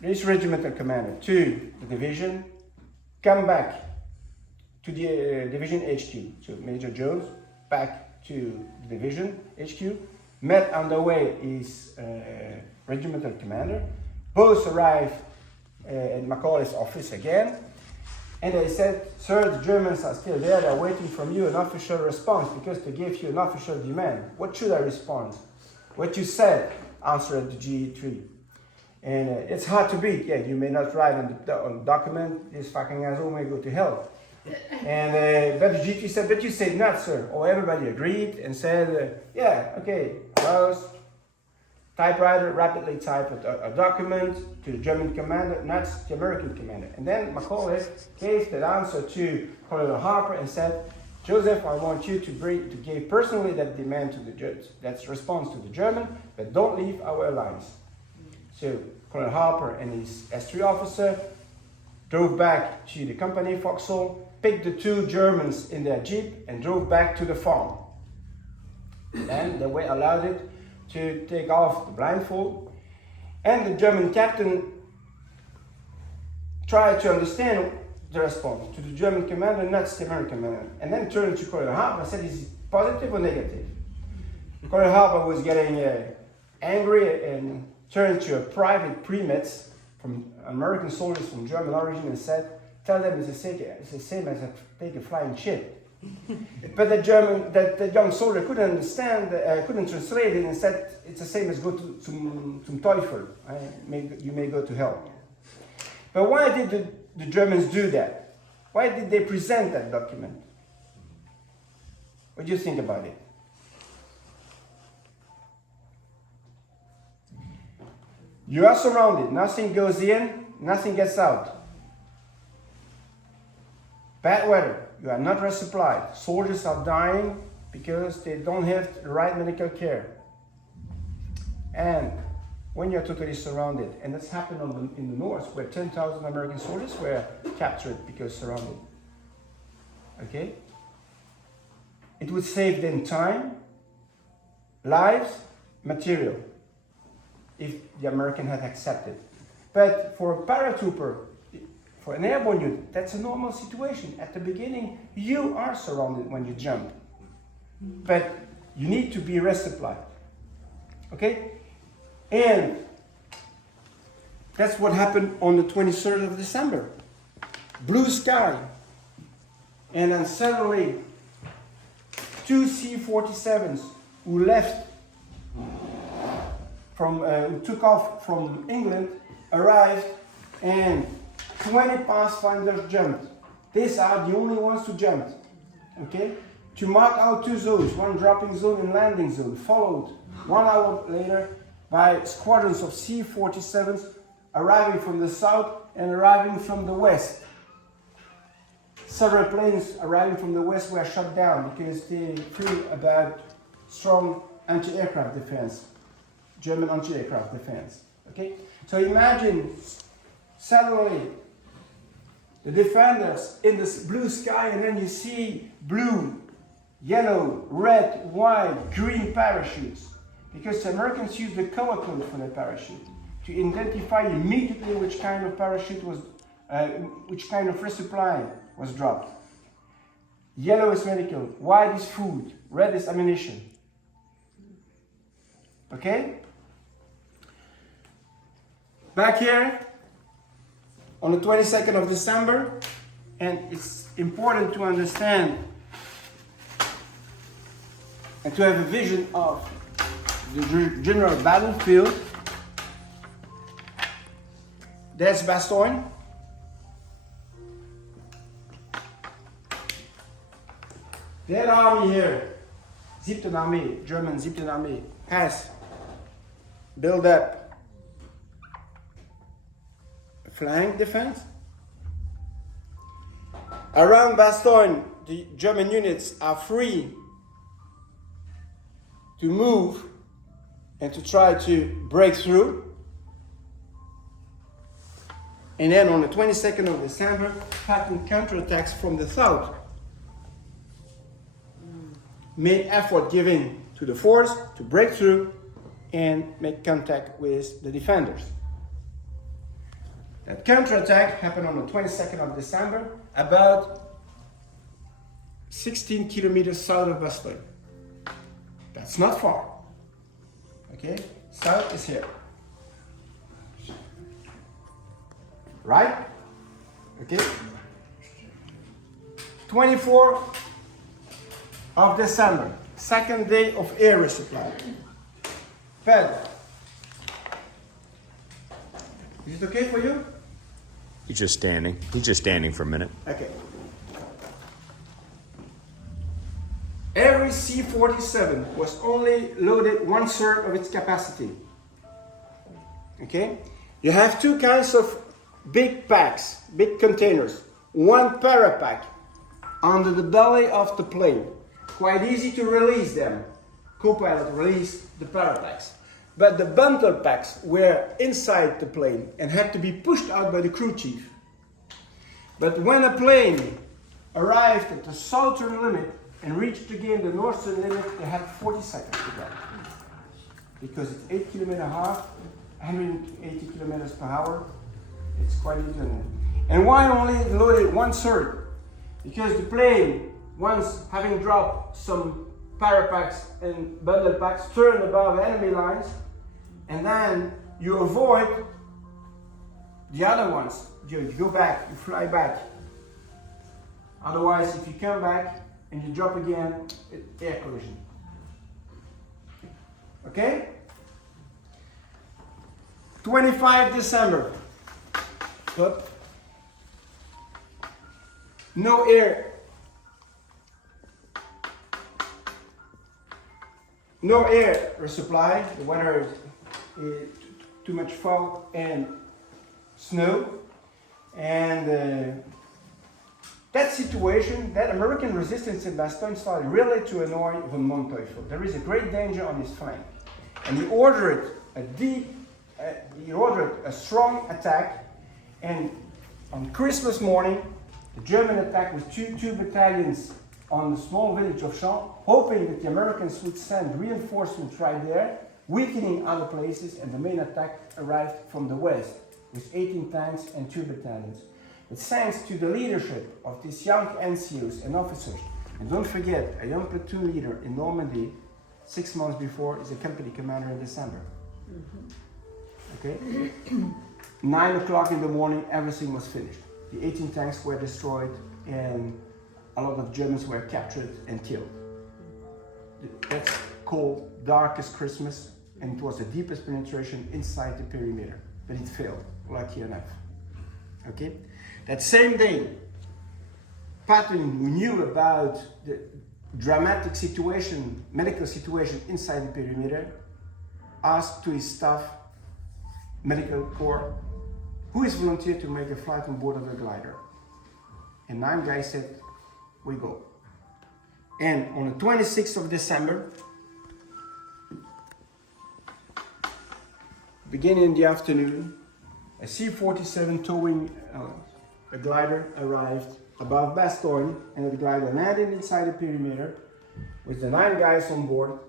The East Regimental Commander to the division, come back to the division HQ. So Major Jones back to the division HQ, met on the way his regimental commander. Both arrived at Macaulay's office again, And they said, sir, the Germans are still there, they're waiting from you an official response because they gave you an official demand. What should I respond? What you said, answered the GE3. And it's hard to beat. Yeah, you may not write on the document, this fucking asshole may go to hell. And but the GE3 said, but you said not, sir. Oh, everybody agreed and said, yeah, okay, close. Typewriter, rapidly type a document to the German commander, not the American commander. And then Macaulay gave that answer to Colonel Harper and said, Joseph, I want you to give personally that demand to the Germans. That's response to the German, but don't leave our lines. So Colonel Harper and his S3 officer drove back to the company forecastle, picked the two Germans in their jeep and drove back to the farm. And they were allowed it to take off the blindfold, and the German captain tried to understand the response to the German commander, not the American commander, and then turned to Colonel Harper and said, is it positive or negative? Colonel Harper was getting angry and turned to a private pre-meds from American soldiers from German origin and said, tell them it's the same as take a flying ship. But the young soldier couldn't understand, couldn't translate it, and said it's the same as go to zum Teufel. You may go to hell. But why did the Germans do that? Why did they present that document? What do you think about it? You are surrounded. Nothing goes in, nothing gets out. Bad weather. You are not resupplied. Soldiers are dying because they don't have the right medical care. And when you're totally surrounded, and that's happened in the north, where 10,000 American soldiers were captured because surrounded. Okay? It would save them time, lives, material, if the American had accepted. But for a paratrooper, for an airborne unit, that's a normal situation. At the beginning, you are surrounded when you jump. But you need to be resupplied. Okay? And that's what happened on the 23rd of December. Blue sky. And then suddenly, two C-47s who took off from England, arrived, and 20 pathfinders jumped. These are the only ones who jumped. Okay? To mark out two zones, one dropping zone and landing zone, followed 1 hour later by squadrons of C-47s arriving from the south and arriving from the west. Several planes arriving from the west were shot down because they flew about strong anti-aircraft defense, German anti-aircraft defense. Okay? So imagine suddenly the defenders in this blue sky, and then you see blue, yellow, red, white, green parachutes. Because the Americans used the color code for their parachute to identify immediately which kind of parachute was, which kind of resupply was dropped. Yellow is medical, white is food, red is ammunition. Okay? Back here, on the 22nd of December, and it's important to understand and to have a vision of the general battlefield. There's Bastogne. That army here, 7th Army, German 7th Army, has built up flank defense. Around Bastogne, the German units are free to move and to try to break through. And then on the 22nd of December, Patton counterattacks from the south. Made effort given to the force to break through and make contact with the defenders. That counterattack happened on the 22nd of December, about 16 kilometers south of Bastogne. That's not far. Okay, south is here. Right? Okay? 24th of December, second day of air resupply. Pedro, is it okay for you? He's just standing. He's just standing for a minute. Okay. Every C-47 was only loaded 1/3 of its capacity. Okay? You have two kinds of big packs, big containers. One parapack under the belly of the plane. Quite easy to release them. Co-pilot released the parapacks. But the bundle packs were inside the plane and had to be pushed out by the crew chief. But when a plane arrived at the southern limit and reached again the northern limit, they had 40 seconds to go. Because it's 8 kilometers and a half, 180 kilometers per hour, it's quite easy. And why only loaded 1/3? Because the plane, once having dropped some parapacks and bundle packs, turn above enemy lines, and then you avoid the other ones. You go back, you fly back. Otherwise, if you come back and you drop again, it's air collision. Okay? 25 December. Good. No air. No air resupply. The weather is too much fog and snow. And that situation, that American resistance in Bastogne started really to annoy von Manteuffel. There is a great danger on his flank. And he ordered a strong attack. And on Christmas morning, the German attack with two battalions on the small village of Champs, hoping that the Americans would send reinforcements right there, weakening other places, and the main attack arrived from the west with 18 tanks and 2 battalions. But thanks to the leadership of these young NCOs and officers, and don't forget, a young platoon leader in Normandy 6 months before is a company commander in December. Okay? 9 o'clock in the morning, everything was finished. The 18 tanks were destroyed and a lot of Germans were captured and killed. That's called Darkest Christmas, and it was the deepest penetration inside the perimeter, but it failed, lucky enough. Okay? That same day, Patton, who knew about the dramatic situation, medical situation inside the perimeter, asked to his staff, medical corps, who is volunteered to make a flight on board of a glider? And 9 guys said, we go. And on the 26th of December, beginning in the afternoon, a C-47 towing a glider arrived above Bastogne, and the glider landed inside the perimeter with the 9 guys on board,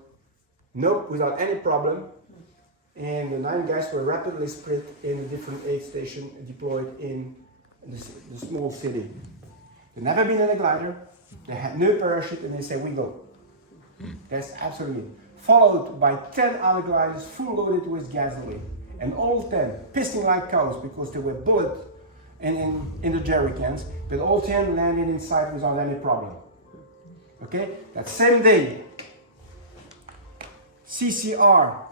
without any problem. And the 9 guys were rapidly split in a different aid station deployed in the small city. They'd never been in a glider, they had no parachute, and they said, we go. That's absolutely. Followed by 10 other gliders full loaded with gasoline. And all 10 pissing like cows because they were bullet in the jerry cans, but all 10 landed inside without any problem. Okay? That same day, CCR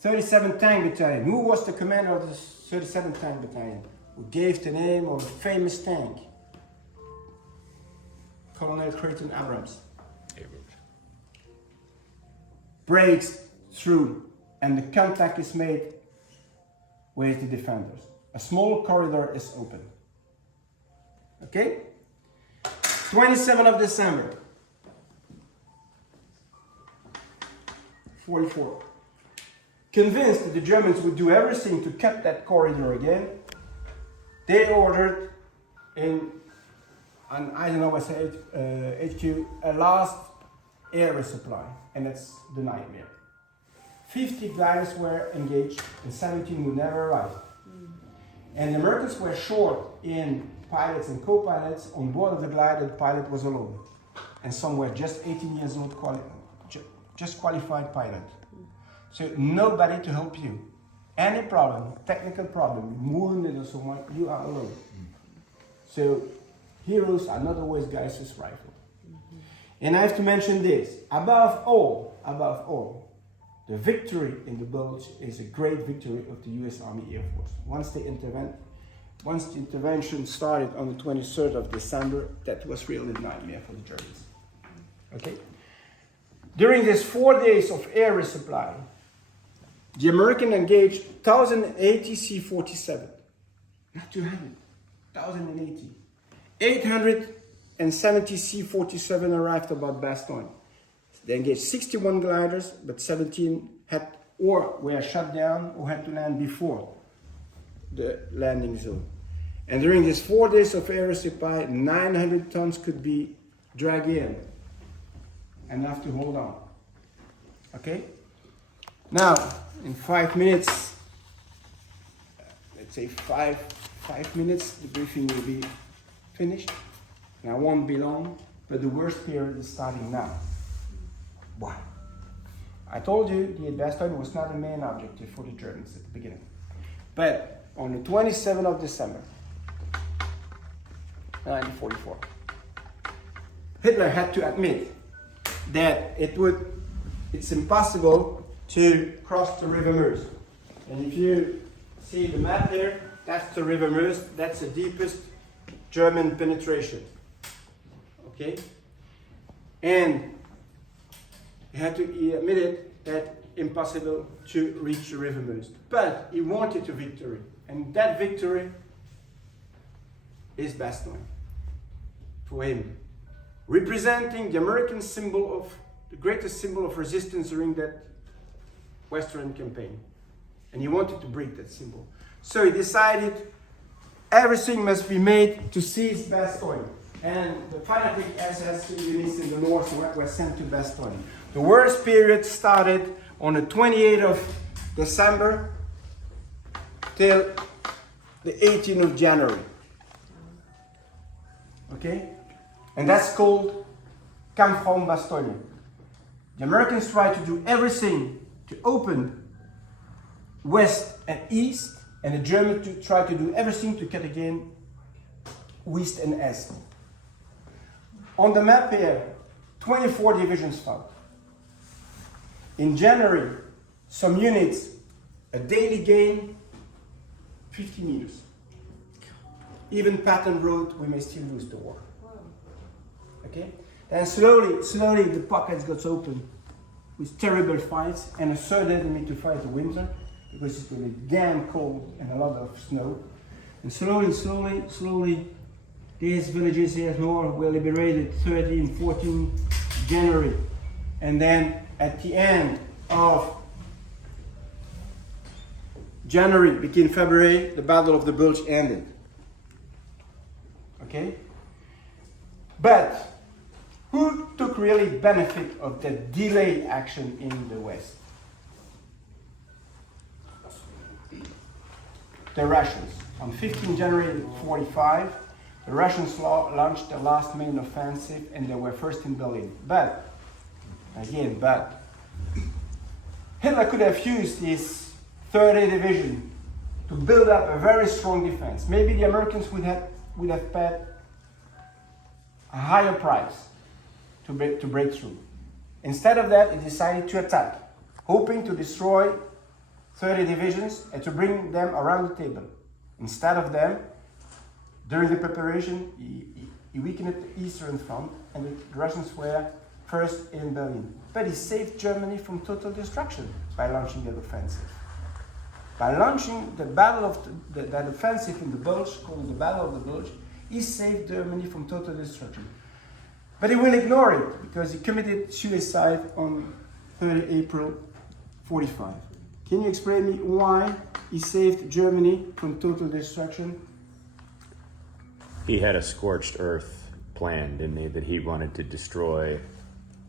37 Tank Battalion. Who was the commander of the 37 Tank Battalion? Who gave the name of a famous tank? Colonel Creighton Abrams. Breaks through, and the contact is made with the defenders. A small corridor is open. Okay? 27th of December. 44. Convinced that the Germans would do everything to cut that corridor again, they ordered in an Eisenhower HQ a last air resupply, and that's the nightmare. 50 gliders were engaged and 17 would never arrive. And the Americans were short in pilots and co-pilots. On board of the glider, the pilot was alone. And some were just 18 years old, just qualified pilot. So nobody to help you. Any problem, technical problem, wounded or someone, you are alone. So heroes are not always guys with rifle. And I have to mention this, above all, the victory in the Bulge is a great victory of the US Army Air Force. Once the intervention started on the 23rd of December, that was really a nightmare for the Germans. Okay? During these 4 days of air resupply, the American engaged 1,080 C-47, not 200, 1,080. 870 C-47 arrived about Bastogne. They engaged 61 gliders, but 17 had or were shut down or had to land before the landing zone. And during these 4 days of air resupply, 900 tons could be dragged in, enough to hold on. Okay? Now, in 5 minutes, let's say five minutes, the briefing will be finished. And I won't be long, but the worst period is starting now. Why? I told you the Bastogne was not the main objective for the Germans at the beginning. But on the 27th of December, 1944, Hitler had to admit that it's impossible to cross the River Meuse. And if you see the map there, that's the River Meuse, that's the deepest German penetration. Okay? And he admitted that impossible to reach the River Meuse. But he wanted a victory. And that victory is Bastogne for him, representing the American symbol of the greatest symbol of resistance during that Western campaign. And he wanted to break that symbol. So he decided everything must be made to seize Bastogne. And the fanatic SS units in the north were sent to Bastogne. The worst period started on the 28th of December till the 18th of January. Okay? And that's called Come from Bastogne. The Americans tried to do everything to open west and east, and the Germans tried to do everything to cut again west and east. On the map here, 24 divisions fought. In January, some units, a daily gain, 50 meters. Even Patton wrote, we may still lose the war. Okay? And slowly the pockets got open with terrible fights, and a third enemy to fight the winter because it was damn cold and a lot of snow. And slowly, these villages here north were liberated 13, 14 January. And then at the end of January, begin February, the Battle of the Bulge ended. Okay? But who took really benefit of the delayed action in the West? The Russians. On 15 January 45, the Russians launched the last main offensive and they were first in Berlin. But Hitler could have used his 30th Division to build up a very strong defense. Maybe the Americans would have paid a higher price to break through. Instead of that, he decided to attack, hoping to destroy 30 divisions and to bring them around the table. Instead of them, during the preparation, he weakened the Eastern Front, and the Russians were first in Berlin. But he saved Germany from total destruction by launching that offensive. By launching the battle of that offensive in the Bulge, called the Battle of the Bulge, he saved Germany from total destruction. But he will ignore it because he committed suicide on 30 April 45. Can you explain me why he saved Germany from total destruction? He had a scorched earth plan, didn't he? That he wanted to destroy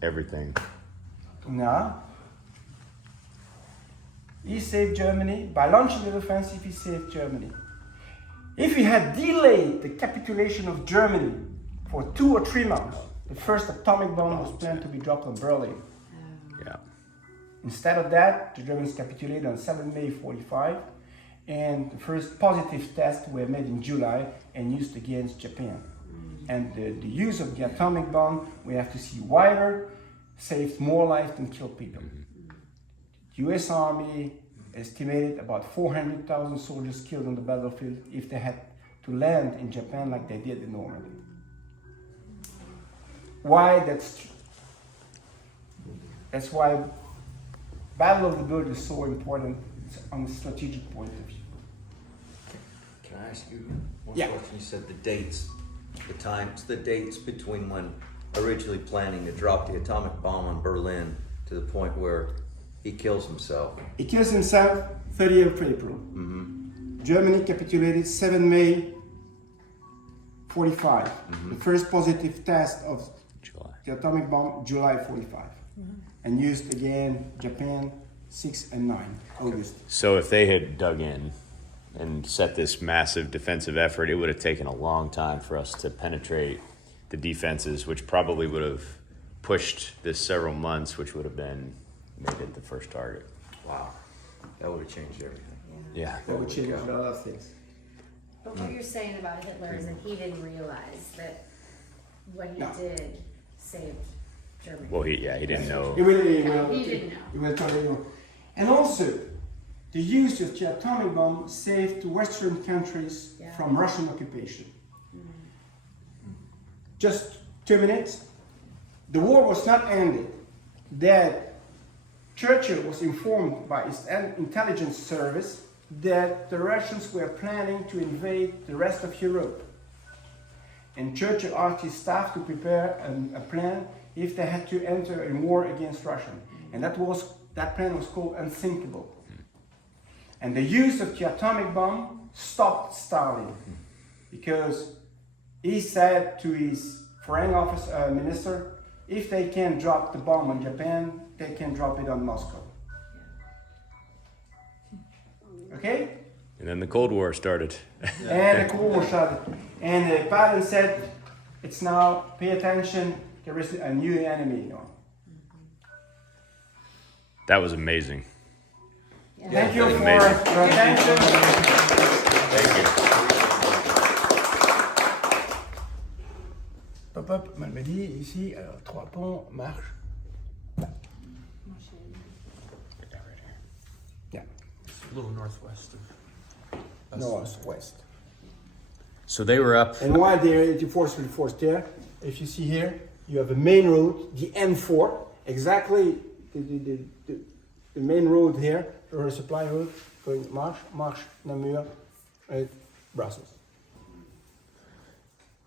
everything. No. He saved Germany. By launching the offensive, he saved Germany. If he had delayed the capitulation of Germany for 2 or 3 months, the first atomic bomb was planned to be dropped on Berlin. Yeah. Instead of that, the Germans capitulated on 7 May 45, and the first positive tests were made in July and used against Japan. and the use of the atomic bomb, we have to see wider, saved more lives than killed people. US Army estimated about 400,000 soldiers killed on the battlefield if they had to land in Japan like they did in Normandy. Why? That's why Battle of the Bulge is so important on a strategic point of view. Can I ask you one Yeah. question? You said the dates, the dates between when originally planning to drop the atomic bomb on Berlin to the point where he kills himself. He kills himself 30th of April. Germany capitulated 7 May 45. The first positive test of July. the atomic bomb, July 45. And used again Japan 6 and 9 August. So if they had dug in and set this massive defensive effort, it would have taken a long time for us to penetrate the defenses, which probably would have pushed this several months, which would have been made it the first target. Wow. That would have changed everything. Yeah. That would change a lot of things. But what you're saying about Hitler is that he didn't realize that what he No. did saved Germany. Well, he didn't know. He didn't know. He will totally know. And also, the use of the atomic bomb saved Western countries from Russian occupation. Just 2 minutes. The war was not ended. That Churchill was informed by his intelligence service that the Russians were planning to invade the rest of Europe. And Churchill asked his staff to prepare a plan if they had to enter a war against Russia. And that plan was called Unsinkable. And the use of the atomic bomb stopped Stalin, because he said to his foreign office minister, if they can drop the bomb on Japan, they can drop it on Moscow. Okay? And then the Cold War started. And the Cold War started. And Patton said, it's now, pay attention, there is a new enemy. That was amazing. Thank you that was for amazing. your attention. Thank you. Pop-up me dit ici, alors 3 ponts, marche. Yeah, A little northwest of northwest. So they were up. And why the 84th will force there? If you see here, you have a main road, the N4, exactly the main road here, or a supply road, going Marche, Namur, Brussels.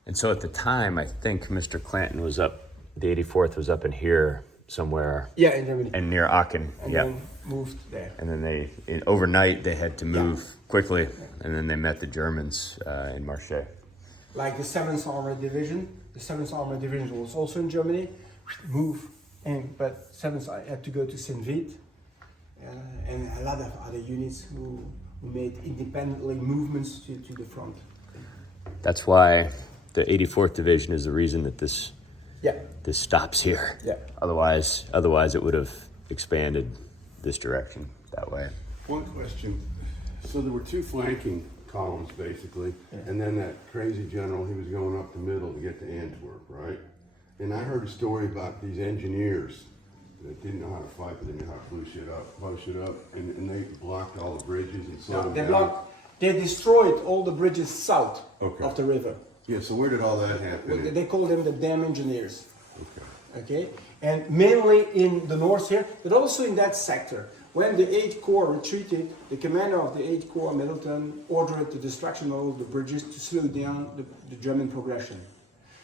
And so at the time, I think Mr. Clanton was up, the 84th was up in here somewhere. Yeah, in Germany. And near Aachen. And Yeah. then moved there. And then overnight, they had to move quickly. And then they met the Germans in Marseille. Like the 7th Armored Division. The 7th Armored Division was also in Germany. Move, but 7th had to go to St. Vith. And a lot of other units who made independently movements to the front. That's why the 84th Division is the reason that this stops here. Yeah. Otherwise it would have expanded this direction that way. One question. So there were 2 flanking columns basically, and then that crazy general, he was going up the middle to get to Antwerp, right? And I heard a story about these engineers that didn't know how to fight, but they knew how to blow shit up, and they blocked all the bridges and slowed them down. They destroyed all the bridges south Okay. of the river. Yeah, so where did all that happen? They call them the dam engineers. Okay. Okay, and mainly in the north here, but also in that sector. When the 8th Corps retreated, the commander of the 8th Corps, Middleton, ordered the destruction of all the bridges to slow down the German progression.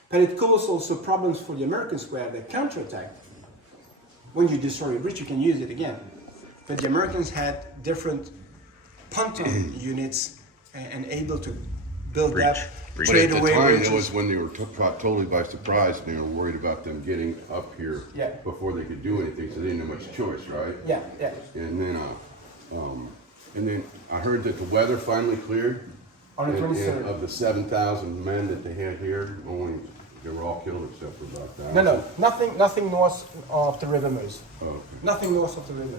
But it caused also problems for the Americans where they counterattacked. When you destroy a bridge, you can use it again. But the Americans had different pontoon units and able to build up Breach. But at straight the away time, bridges. it was when they were caught totally by surprise, and they were worried about them getting up here Yeah. before they could do anything, so they didn't have much choice, right? Yeah. And then I heard that the weather finally cleared. On the and 23rd. of the 7,000 men that they had here, they were all killed except for about that. No, nothing north of the River Meuse. Okay. Nothing north of the river.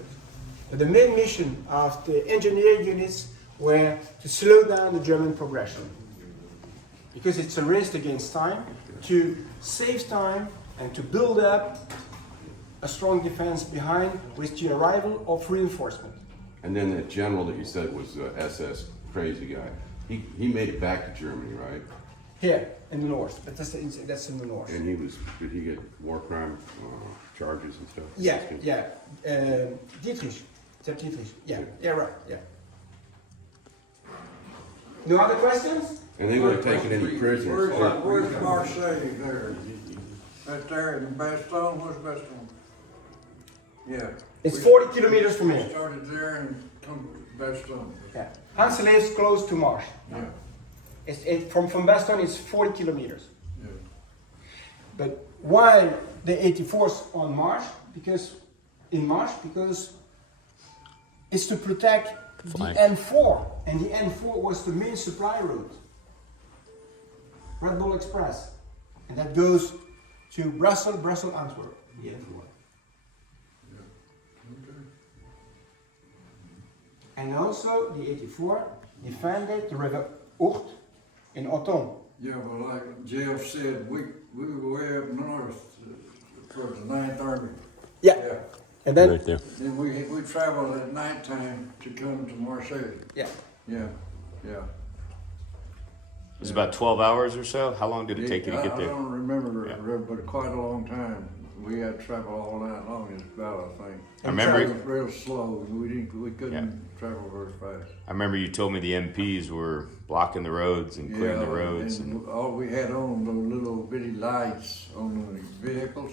But the main mission of the engineer units were to slow down the German progression. because it's a race against time to save time and to build up a strong defense behind with the arrival of reinforcement. And then that general that you said was SS crazy guy, he made it back to Germany, right? Here in the north, but that's in the north. And did he get war crime charges and stuff? Yeah, yeah. Dietrich. Dietrich. Yeah, yeah, right, yeah. No other questions? And they would have taken any prisoners. Where's Marseille there? Right there in Bastogne, where's Bastogne? Yeah. It's 40 kilometers from We here. started there and come to Bastogne. Yeah. Hans lives close to Marsh. Yeah, From Bastogne it's 40 kilometers. yeah. But why the 84th on Marsh? Because it's to protect Flank. the N4, and the N4 was the main supply route. Red Bull Express, and that goes to Brussels, Antwerp. The N4. And also the 84 defended the river Ourt in autumn. Yeah, but like Jeff said, we were way up north for the 9th Army. Yeah. Yeah. And then Right there. Then we traveled at nighttime to come to Marseille. yeah. Yeah, yeah. It was about 12 hours or so. How long did it take you to get I there? don't remember, Yeah. but quite a long time. We had to travel all night long in this battle, I think. I remember- It was real slow. We couldn't travel very fast. I remember you told me the MPs were blocking the roads and clearing the roads. And all we had on those little bitty lights on the vehicles,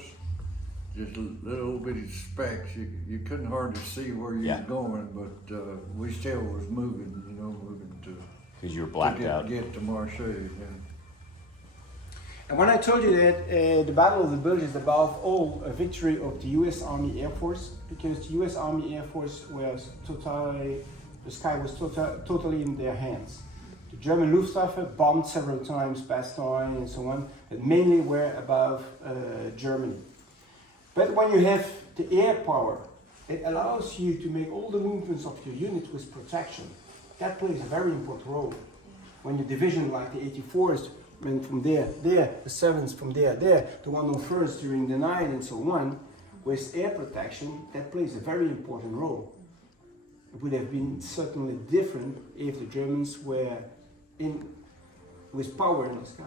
just little bitty specks. You couldn't hardly see where you Yeah. was going, but we still was moving, moving to Because you were blacked out. get to Marseille. Yeah. And when I told you that the Battle of the Bulge is above all a victory of the US Army Air Force, because the US Army Air Force was the sky was totally in their hands. The German Luftwaffe bombed several times Bastogne and so on, but mainly were above Germany. But when you have the air power, it allows you to make all the movements of your unit with protection. That plays a very important role. When your division like the 84th went from there, the 7th from there, the 101st during the night and so on, with air protection, that plays a very important role. It would have been certainly different if the Germans were with power in the sky.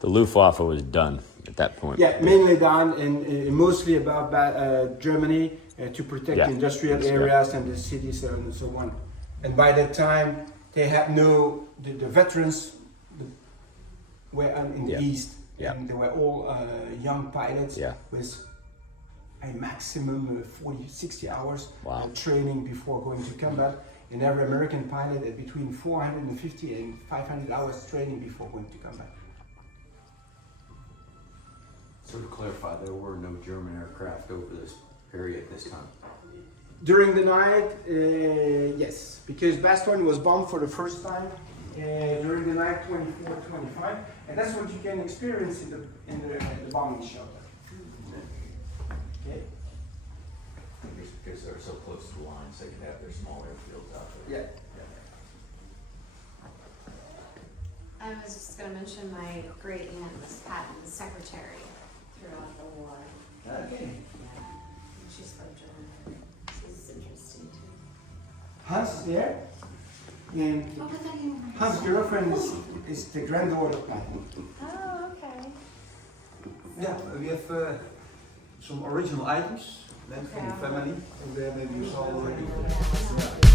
The Luftwaffe was done at that point. Yeah, mainly done and mostly about Germany to protect Yeah. industrial Yeah. areas and the cities and so on. And by that time, they had the veterans were in the Yeah. east, Yeah. and they were all young pilots Yeah. with a maximum 40, 60 hours Wow. training before going to combat. And every American pilot had between 450 and 500 hours training before going to combat. So to clarify, there were no German aircraft over this area at this time. During the night, yes, because Bastogne was bombed for the first time during the night 24, 25, and that's what you can experience in the bombing shelter. Okay. Because they're so close to the lines, they could have their small airfields out there. Yeah. I was just gonna mention my great aunt was Patton's secretary throughout the war. Okay. Yeah, she spoke German. This is interesting too. Hans is there, and Oh, I thought you were. Hans' girlfriend is the granddaughter of Patton. Oh, okay. Yeah, we have some original items meant for the Yeah. family, and there maybe you saw already. Yeah.